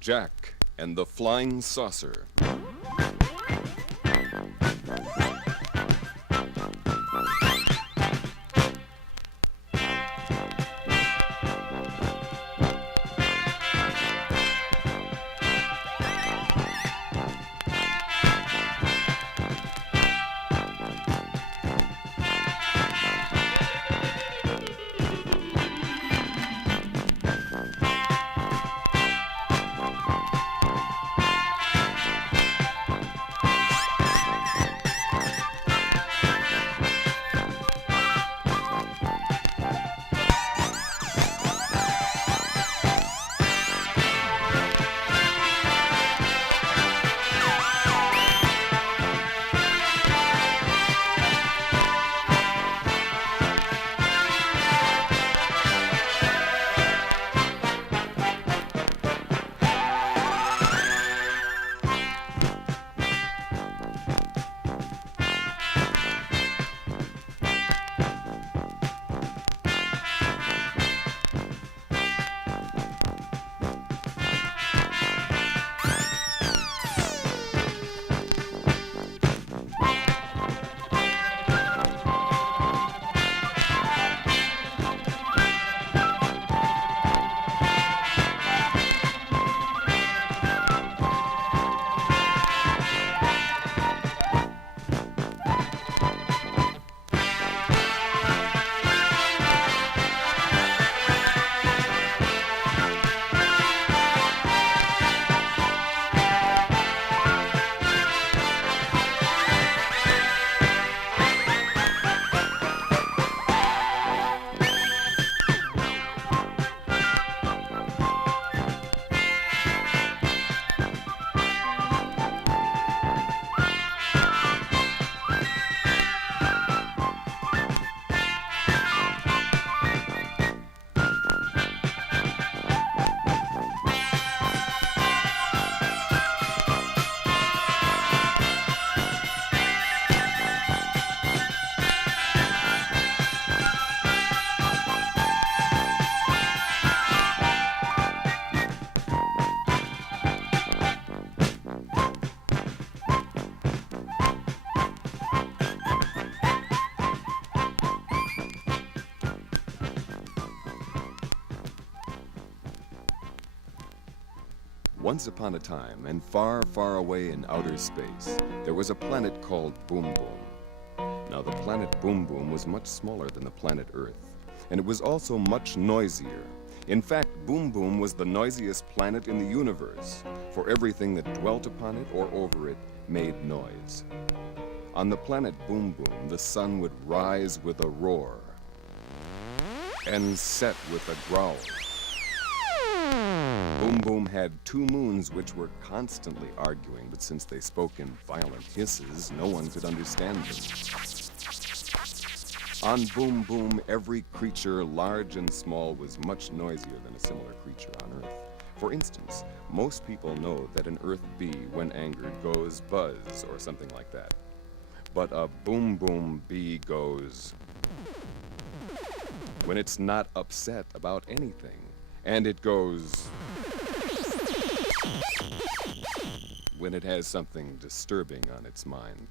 Jack and the Flying Saucer. Once upon a time, and far, far away in outer space, there was a planet called Boom Boom. Now, the planet Boom Boom was much smaller than the planet Earth, and it was also much noisier. In fact, Boom Boom was the noisiest planet in the universe, for everything that dwelt upon it or over it made noise. On the planet Boom Boom, the sun would rise with a roar and set with a growl. Boom Boom had 2 moons which were constantly arguing, but since they spoke in violent hisses, no one could understand them. On Boom Boom, every creature, large and small, was much noisier than a similar creature on Earth. For instance, most people know that an Earth bee, when angered, goes buzz or something like that. But a Boom Boom bee goes when it's not upset about anything. And it goes when it has something disturbing on its mind.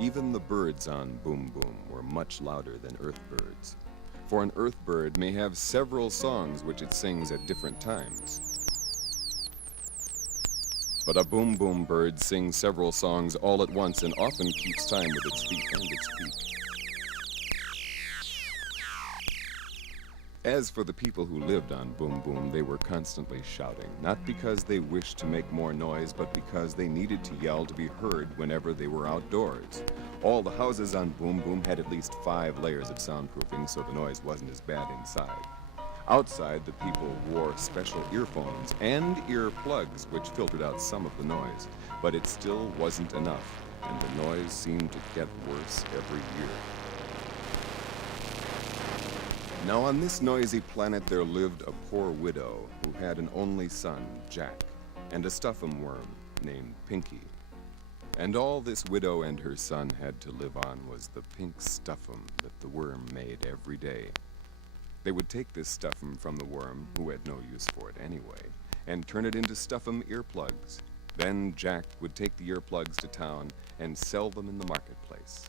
Even the birds on Boom Boom were much louder than Earth birds. For an Earth bird may have several songs which it sings at different times. But a Boom Boom bird sings several songs all at once and often keeps time with its feet and its beak. As for the people who lived on Boom Boom, they were constantly shouting, not because they wished to make more noise, but because they needed to yell to be heard whenever they were outdoors. All the houses on Boom Boom had at least 5 layers of soundproofing, so the noise wasn't as bad inside. Outside, the people wore special earphones and earplugs, which filtered out some of the noise, but it still wasn't enough, and the noise seemed to get worse every year. Now, on this noisy planet, there lived a poor widow who had an only son, Jack, and a stuffum worm named Pinky. And all this widow and her son had to live on was the pink stuffum that the worm made every day. They would take this stuffum from the worm, who had no use for it anyway, and turn it into stuff-'em earplugs. Then Jack would take the earplugs to town and sell them in the marketplace.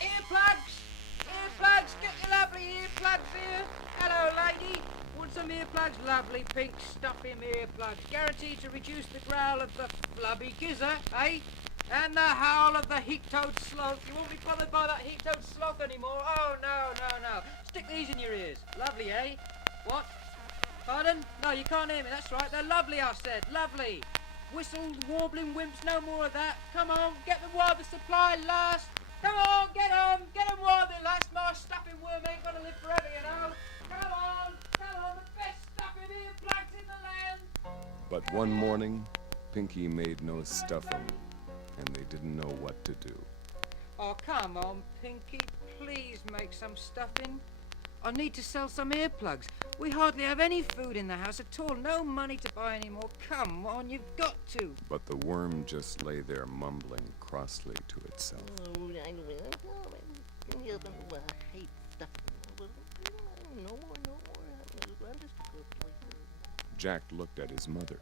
Earplugs! Earplugs! Get your lovely earplugs here! Hello, lady! Want some earplugs? Lovely pink stuffing earplugs. Guaranteed to reduce the growl of the flubby gizzer, eh? And the howl of the heat-toed sloth. You won't be bothered by that heat-toed sloth anymore. Oh, no, no, no. Stick these in your ears. Lovely, eh? What? Pardon? No, you can't hear me. That's right. They're lovely, I said. Lovely. Whistled, warbling wimps. No more of that. Come on. Get them while the supply lasts. Come on. Get them. Get them while they last. My stuffing worm ain't gonna live forever, you know. Come on. Come on. The best stuffing earplugs in the land. But one morning, Pinky made no stuffing, and they didn't know what to do. Oh, come on, Pinky. Please make some stuffing. I need to sell some earplugs. We hardly have any food in the house at all. No money to buy any more. Come on, you've got to. But the worm just lay there mumbling crossly to itself. Jack looked at his mother.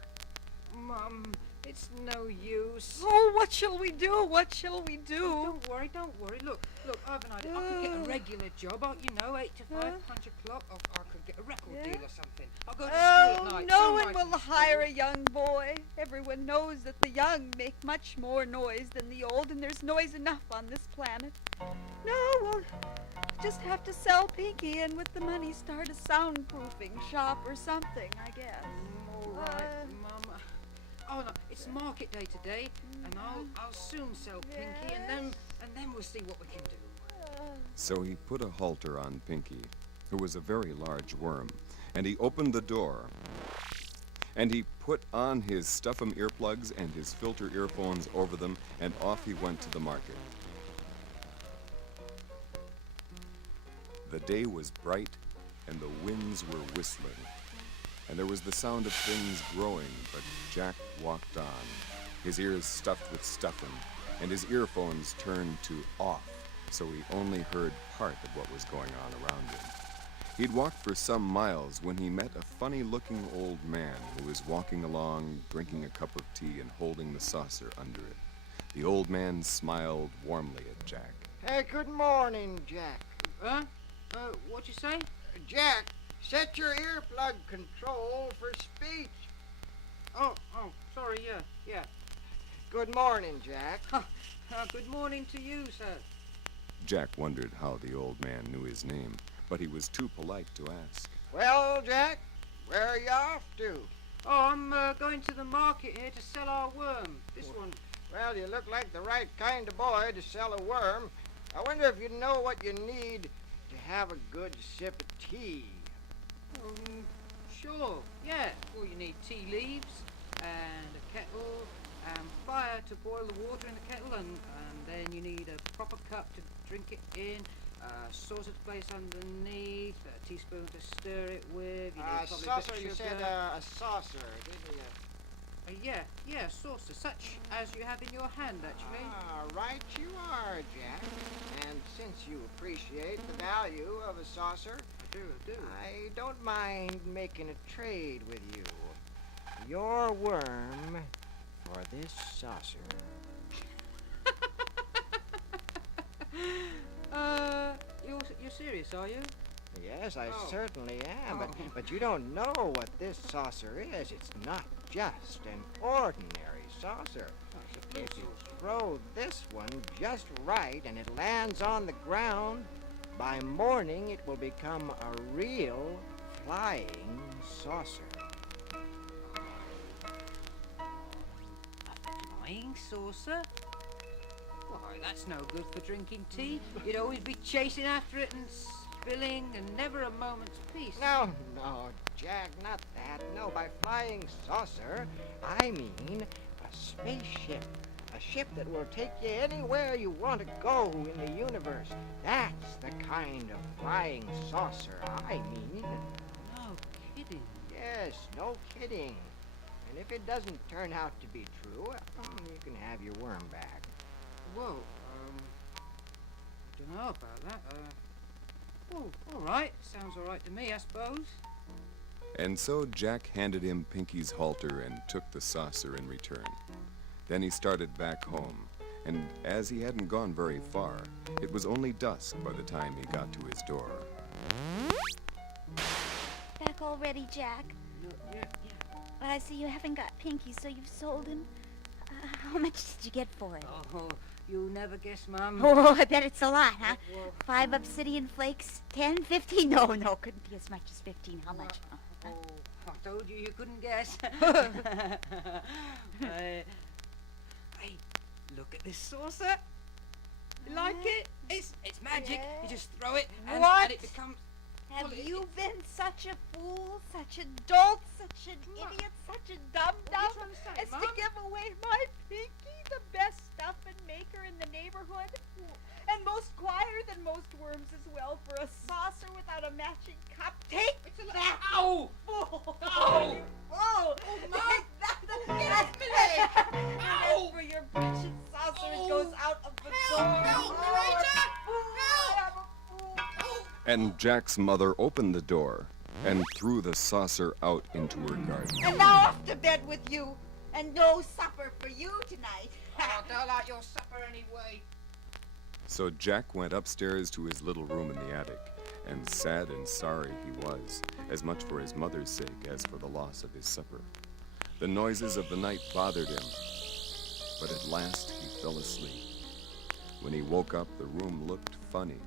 Mum, it's no use. Oh, what shall we do? What shall we do? Don't worry, don't worry. Look, I've an idea. I could get a regular job, 8 to 5, punch a clock. Or I could get a record deal or something. I'll go to school at night. No one will hire a young boy. Everyone knows that the young make much more noise than the old, and there's noise enough on this planet. No, we'll just have to sell Pinky and with the money start a soundproofing shop or something, I guess. All right, Mum. Oh no, it's market day today, and I'll soon sell Pinky, and then we'll see what we can do. So he put a halter on Pinky, who was a very large worm, and he opened the door. And he put on his stuff-'em earplugs and his filter earphones over them, and off he went to the market. The day was bright, and the winds were whistling, and there was the sound of things growing, but Jack walked on, his ears stuffed with stuffing, and his earphones turned to off, so he only heard part of what was going on around him. He'd walked for some miles when he met a funny-looking old man who was walking along, drinking a cup of tea and holding the saucer under it. The old man smiled warmly at Jack. Hey, good morning, Jack. Huh? What'd you say? Jack, set your earplug control for speech. Oh, sorry, yeah. Good morning, Jack. Good morning to you, sir. Jack wondered how the old man knew his name, but he was too polite to ask. Well, Jack, where are you off to? Oh, I'm going to the market here to sell our worm. This one. Well, you look like the right kind of boy to sell a worm. I wonder if you know what you need to have a good sip of tea. Sure, yeah. Well, you need tea leaves and a kettle and fire to boil the water in the kettle, and then you need a proper cup to drink it in, a saucer to place underneath, a teaspoon to stir it with. You need probably Saucer, a bit you of said sugar. a saucer, didn't you? Yeah, saucer, such as you have in your hand, actually. Right you are, Jack. And since you appreciate the value of a saucer, I do. I don't mind making a trade with you. Your worm for this saucer. You're serious, are you? Yes, I Oh. certainly am, Oh. but you don't know what this saucer is. It's not just an ordinary saucer. If you throw this one just right and it lands on the ground, by morning it will become a real flying saucer. A flying saucer? Why, that's no good for drinking tea. You'd always be chasing after it and spilling, and never a moment's peace. No, Jack, not that. No, by flying saucer, I mean a spaceship. A ship that will take you anywhere you want to go in the universe. That's the kind of flying saucer I mean. No kidding. Yes, no kidding. And if it doesn't turn out to be true, you can have your worm back. Well, I don't know about that. Well, all right. Sounds all right to me, I suppose. And so Jack handed him Pinky's halter and took the saucer in return. Then he started back home, and as he hadn't gone very far, it was only dusk by the time he got to his door. Back already, Jack? Yeah. I see you haven't got Pinky, so you've sold him. How much did you get for it? Oh, you'll never guess, Mum. Oh, I bet it's a lot, huh? Well, 5 obsidian flakes? 10? 15? No, couldn't be as much as 15. How much? Oh, I told you couldn't guess. Hey, look at this saucer. You like it? It's magic. Yeah. You just throw it and, What? and it becomes... Have Well, you been such a fool, such a dolt, such an idiot, such a dum-dum What are you trying to say, as to Mum? give away my Pinky, the best stuff and maker in the neighborhood? And most quieter than most worms as well, for a saucer without a matching cup. Take that, Ow! fool! Ow! You fool! Mum! Take that! Get And Ow! as for your precious saucer, it goes out of the Help! door. Help, Oh, narrator! I'm a fool! Help! I'm a fool! And Jack's mother opened the door and threw the saucer out into her garden. And now off to bed with you, and no supper for you tonight. Oh, don't like your supper anyway. So Jack went upstairs to his little room in the attic, and sad and sorry he was, as much for his mother's sake as for the loss of his supper. The noises of the night bothered him, but at last he fell asleep. When he woke up, the room looked funny.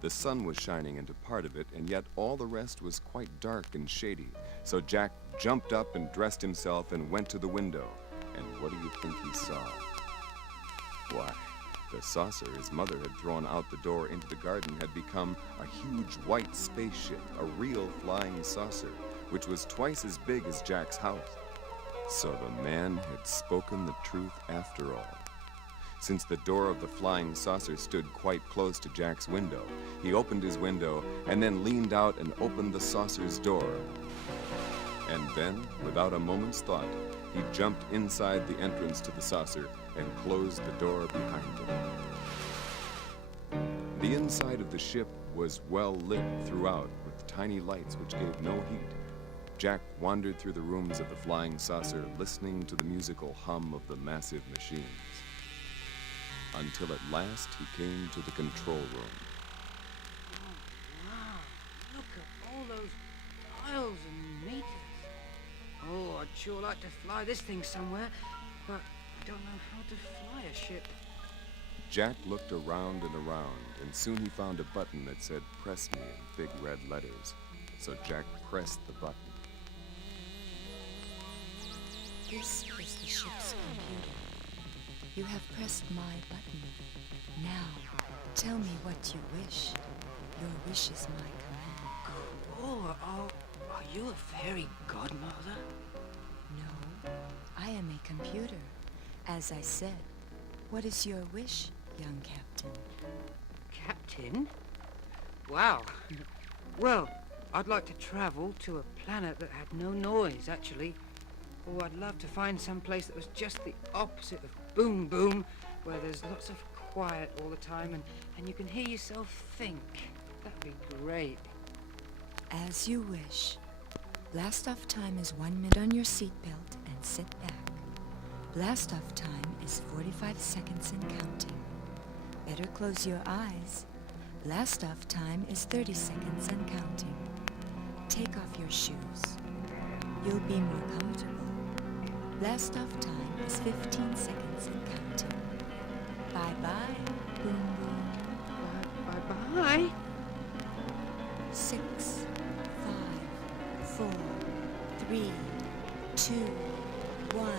The sun was shining into part of it, and yet all the rest was quite dark and shady. So Jack jumped up and dressed himself and went to the window. And what do you think he saw? Why, the saucer his mother had thrown out the door into the garden had become a huge white spaceship, a real flying saucer, which was twice as big as Jack's house. So the man had spoken the truth after all. Since the door of the flying saucer stood quite close to Jack's window, he opened his window and then leaned out and opened the saucer's door. And then, without a moment's thought, he jumped inside the entrance to the saucer and closed the door behind him. The inside of the ship was well lit throughout with tiny lights which gave no heat. Jack wandered through the rooms of the flying saucer, listening to the musical hum of the massive machines, until at last he came to the control room. Wow, look at all those dials and meters. Oh, I'd sure like to fly this thing somewhere, but I don't know how to fly a ship. Jack looked around and around, and soon he found a button that said "Press Me" in big red letters. So Jack pressed the button. This is the ship's computer. You have pressed my button. Now, tell me what you wish. Your wish is my command. Oh, are you a fairy godmother? No, I am a computer. As I said, what is your wish, young captain? Captain? Wow. Well, I'd like to travel to a planet that had no noise, actually. Oh, I'd love to find some place that was just the opposite of boom boom, where there's lots of quiet all the time and you can hear yourself think. That'd be great. As you wish. Blast off time is 1 minute on your seatbelt and sit back. Blast off time is 45 seconds and counting. Better close your eyes. Blast off time is 30 seconds and counting. Take off your shoes. You'll be more comfortable. Blast off time is 15 seconds and counting. Bye-bye, boom boom. Bye-bye. 6, 5, 4, 3, 2, 1.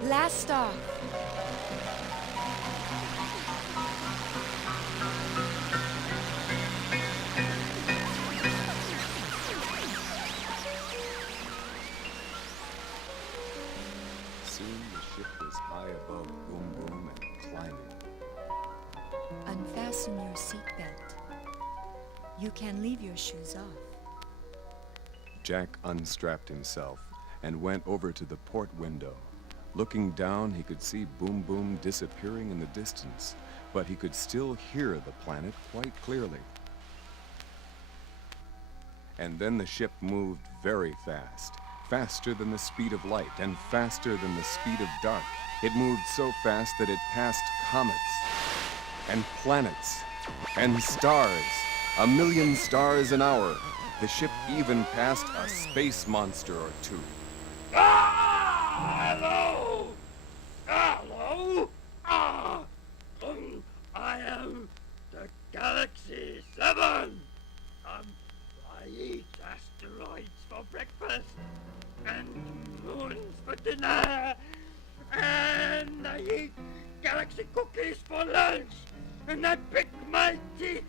Blast off! Soon the ship was high above Boom Boom and climbing. Unfasten your seatbelt. You can leave your shoes off. Jack unstrapped himself and went over to the port window. Looking down, he could see Boom Boom disappearing in the distance, but he could still hear the planet quite clearly. And then the ship moved very fast, faster than the speed of light and faster than the speed of dark. It moved so fast that it passed comets and planets and stars, 1,000,000 stars an hour. The ship even passed a space monster or two. Hello! Hello! I am the Galaxy 7. I eat asteroids for breakfast, and moons for dinner, and I eat galaxy cookies for lunch, and I pick my teeth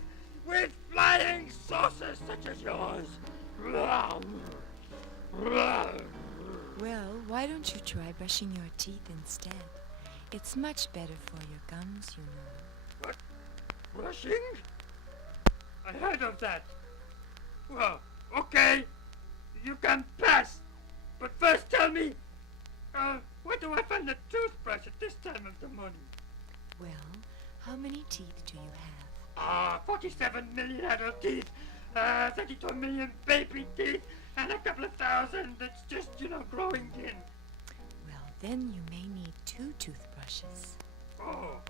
with flying saucers such as yours. Well, why don't you try brushing your teeth instead? It's much better for your gums, you know. What? Brushing? I heard of that. Well, okay. You can pass. But first tell me, where do I find a toothbrush at this time of the morning? Well, how many teeth do you have? 47 million adult teeth, 32 million baby teeth, and a couple of thousand that's just, growing in. Well, then you may need 2 toothbrushes. Oh,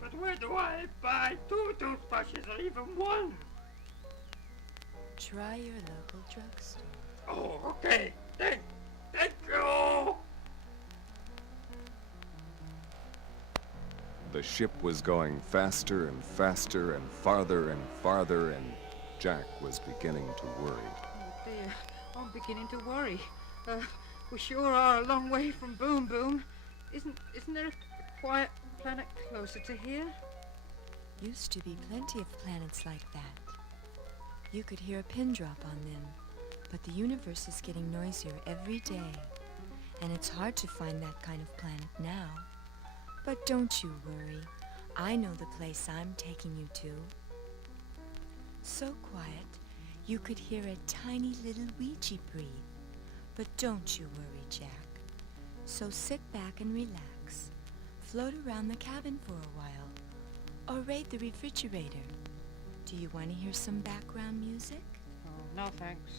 but where do I buy 2 toothbrushes or even 1? Try your local drugstore. Oh, okay. Thank you. The ship was going faster and faster and farther, and Jack was beginning to worry. Oh dear, I'm beginning to worry. We sure are a long way from Boom Boom. Isn't there a quiet planet closer to here? Used to be plenty of planets like that. You could hear a pin drop on them, but the universe is getting noisier every day, and it's hard to find that kind of planet now. But don't you worry. I know the place I'm taking you to. So quiet, you could hear a tiny little Ouija breathe. But don't you worry, Jack. So sit back and relax. Float around the cabin for a while, or raid the refrigerator. Do you want to hear some background music? Oh, no thanks.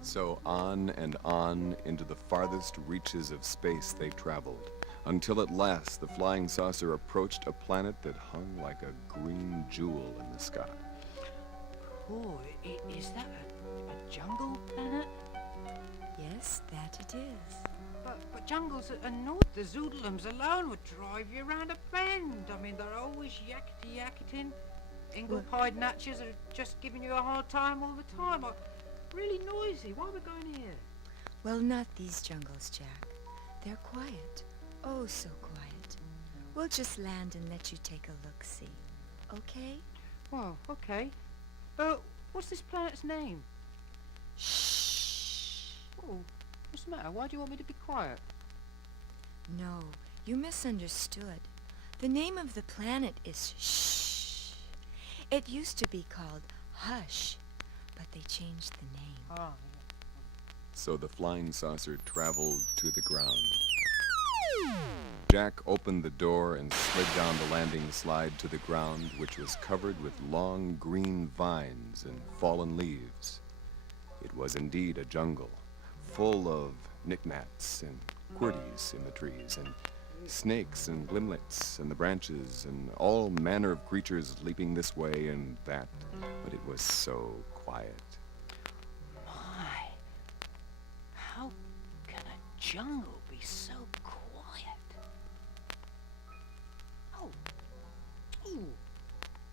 So on and on into the farthest reaches of space they traveled, until at last the flying saucer approached a planet that hung like a green jewel in the sky. Oh, is that a jungle planet? Yes, that it is. But jungles are not. The Zoodlums alone would drive you around a bend. I mean, they're always yakety-yakketing. Ingle-pied natches are just giving you a hard time all the time. Really noisy. Why are we going here? Well, not these jungles, Jack. They're quiet. Oh, so quiet. We'll just land and let you take a look-see. Okay? Well, okay. What's this planet's name? Shh. Oh, what's the matter? Why do you want me to be quiet? No, you misunderstood. The name of the planet is Shh. It used to be called Hush, but they changed the name. Oh, So the flying saucer traveled to the ground. Jack opened the door and slid down the landing slide to the ground, which was covered with long green vines and fallen leaves. It was indeed a jungle, full of knickknacks and quirties in the trees, and snakes and glimlets in the branches, and all manner of creatures leaping this way and that. But it was so quiet. my. How can a jungle be so quiet? Oh. Ooh.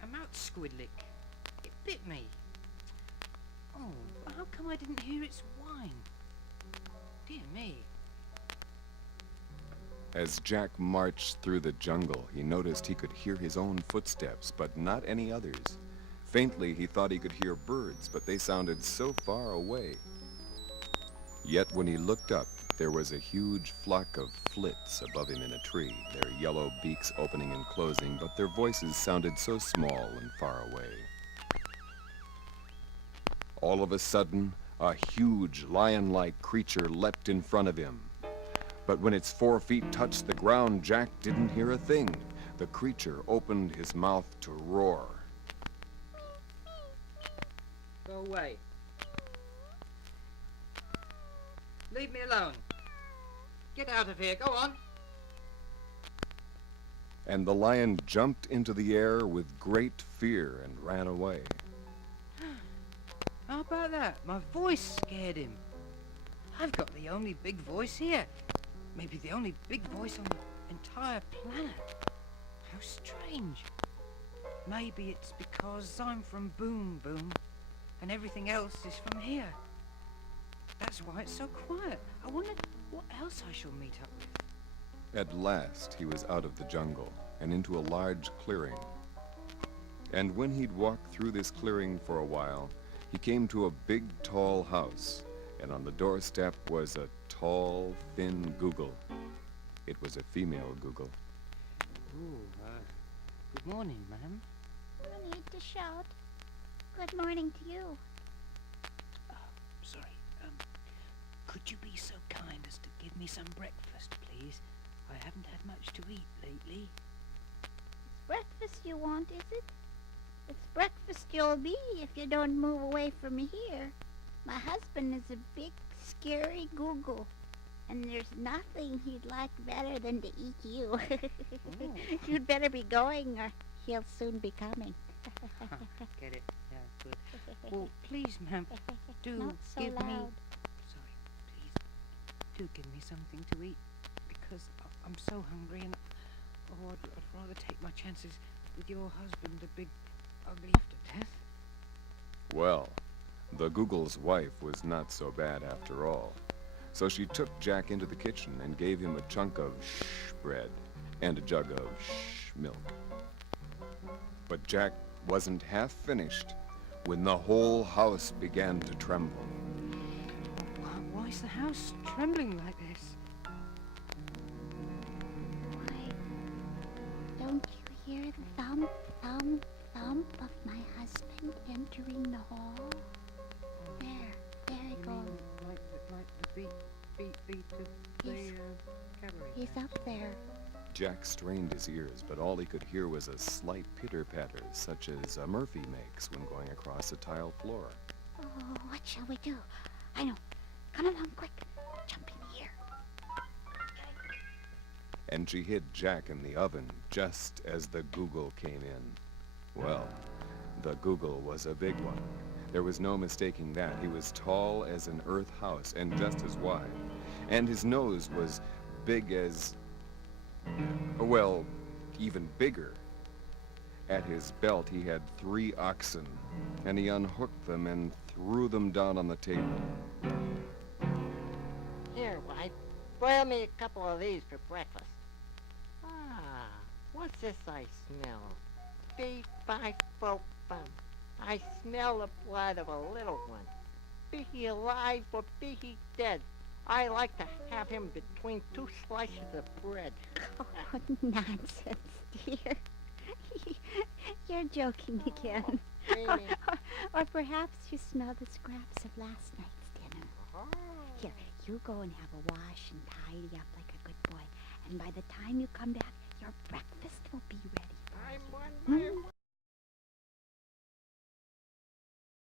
A mouth squidlick. It bit me. Oh, how come I didn't hear its whine? Dear me. As Jack marched through the jungle, he noticed he could hear his own footsteps, but not any others. Faintly, he thought he could hear birds, but they sounded so far away. Yet when he looked up, there was a huge flock of flits above him in a tree, their yellow beaks opening and closing, but their voices sounded so small and far away. All of a sudden, a huge lion-like creature leapt in front of him. But when its 4 feet touched the ground, Jack didn't hear a thing. The creature opened his mouth to roar. Go away. Leave me alone. Get out of here. Go on. And the lion jumped into the air with great fear and ran away. How about that? My voice scared him. I've got the only big voice here. Maybe the only big voice on the entire planet. How strange. Maybe it's because I'm from Boom Boom and everything else is from here. That's why it's so quiet. I wonder what else I shall meet up with. At last, he was out of the jungle and into a large clearing. And when he'd walked through this clearing for a while, he came to a big, tall house, and on the doorstep was a tall, thin Google. It was a female Google. Ooh, good morning, ma'am. No need to shout. Good morning to you. Sorry, could you be so kind as to give me some breakfast, please? I haven't had much to eat lately. It's breakfast you want, is it? It's breakfast you'll be if you don't move away from here. My husband is a big, scary Google, and there's nothing he'd like better than to eat you. You'd better be going, or he'll soon be coming. Get it? Yeah, good. Well, please, ma'am, do Not so give me... loud. Sorry, please. Do give me something to eat, because I'm so hungry, and I'd rather take my chances with your husband, the big, ugly after death. Well, the Google's wife was not so bad after all. So she took Jack into the kitchen and gave him a chunk of shh bread and a jug of shh milk. But Jack wasn't half finished when the whole house began to tremble. Why is the house trembling like this? Why, don't you hear the thump, thump, thump of my husband entering the hall? There he goes. Like the beat of the cabaret. He's up there. Jack strained his ears, but all he could hear was a slight pitter-patter, such as a Murphy makes when going across a tile floor. Oh, what shall we do? I know. Come along quick. Jump in here. And she hid Jack in the oven just as the Google came in. Well, the Google was a big one. There was no mistaking that. He was tall as an earth house and just as wide. And his nose was big as... well, even bigger. At his belt he had 3 oxen, and he unhooked them and threw them down on the table. Here, White. Boil me a couple of these for breakfast. Ah, what's this I smell? Beef by folk bum. I smell the blood of a little one. Be he alive or be he dead, I like to have him between 2 slices of bread. Oh, nonsense, dear. You're joking again. Amy. Or perhaps you smell the scraps of last night's dinner. Oh. Here, you go and have a wash and tidy up like a good boy. And by the time you come back, your breakfast will be ready. I'm on my way.